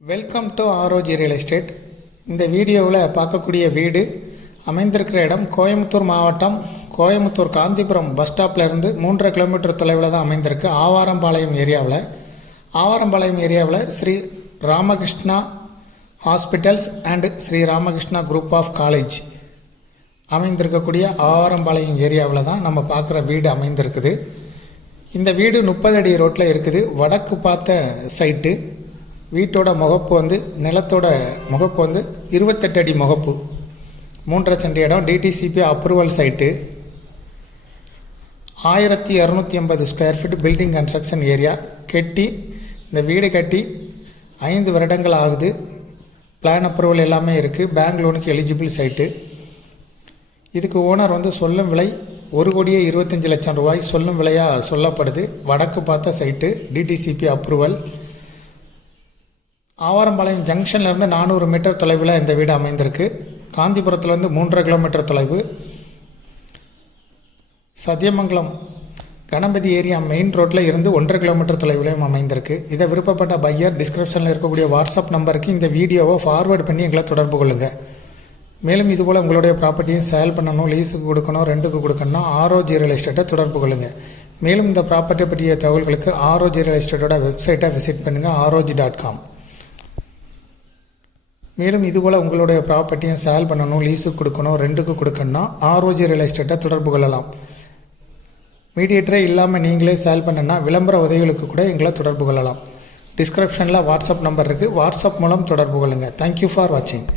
Welcome to ROG real estate. இந்த வீடியோவில் பார்க்கக்கூடிய வீடு அமைந்திருக்கிற இடம் கோயம்புத்தூர் மாவட்டம் கோயம்புத்தூர் காந்திபுரம் பஸ் ஸ்டாப்லேருந்து 3.5 கிலோமீட்டர் தொலைவில் தான் அமைந்திருக்கு. ஆவாரம்பாளையம் ஏரியாவில் Sri Ramakrishna hospitals and Sri Ramakrishna group of college அமைந்திருக்கக்கூடிய ஆவாரம்பாளையம் ஏரியாவில் தான் நம்ம பார்க்குற வீடு அமைந்திருக்குது. இந்த வீடு 30 அடி ரோட்டில் இருக்குது. வடக்கு பார்த்த சைட்டு. வீட்டோட முகப்பு நிலத்தோட முகப்பு 28 அடி முகப்பு, 3.5 சென்ட் இடம். DTCP approval site. 1250 square feet building construction area. இந்த வீடு கட்டி 5 வருடங்கள் ஆகுது. பிளான் அப்ரூவல் எல்லாமே இருக்குது. பேங்க் லோனுக்கு எலிஜிபிள் சைட்டு. இதுக்கு ஓனர் சொல்லும் விலை 1,25,00,000 ரூபாய் சொல்லும் விலையாக சொல்லப்படுது. வடக்கு பார்த்த சைட்டு. DTCP approval. ஆவாரம்பாளையம் ஜங்ஷன்லேருந்து 400 மீட்டர் தொலைவில் இந்த வீடு அமைந்திருக்கு. காந்திபுரத்துலேருந்து 3.5 கிலோமீட்டர் தொலைவு. சத்தியமங்கலம் கணபதி ஏரியா மெயின் ரோட்டில் இருந்து 1.5 கிலோமீட்டர் தொலைவிலையும் அமைந்திருக்கு. இதை விருப்பப்பட்ட பையர் டிஸ்கிரிப்ஷனில் இருக்கக்கூடிய வாட்ஸ்அப் நம்பருக்கு இந்த வீடியோவை ஃபார்வேர்ட் பண்ணி எங்களை தொடர்பு கொள்ளுங்கள். மேலும் இதுபோல் உங்களுடைய ப்ராப்பர்ட்டியும் சேல் பண்ணணும், லீஸுக்கு கொடுக்கணும், ரெண்டுக்கு கொடுக்கணும்னா ஆர்ஓஜி ரியல் எஸ்டேட்டை தொடர்பு கொள்ளுங்கள். மேலும் இந்த ப்ராப்பர்ட்டி பற்றிய தகவல்களுக்கு ஆர்ஓஜி ரியல் எஸ்டேட்டோட வெப்சைட்டை விசிட் பண்ணுங்கள், rog.com. மேலும் இதுபோல் உங்களுடைய ப்ராப்பர்ட்டியும் சேல் பண்ணணும், லீஸுக்கு கொடுக்கணும், ரெண்டுக்கு கொடுக்கணும்னா ஆர்ஓஜி ரியல் எஸ்டேட்டை தொடர்பு கொள்ளலாம். மீடியேட்டரே இல்லாமல் நீங்களே சேல் பண்ணனா விளம்பர உதவிகளுக்கு கூட எங்களை தொடர்பு கொள்ளலாம். டிஸ்கிரிப்ஷனில் வாட்ஸ்அப் நம்பர் இருக்குது. வாட்ஸ்அப் மூலம் தொடர்பு கொள்ளுங்கள். தேங்க்யூ ஃபார் வாட்சிங்.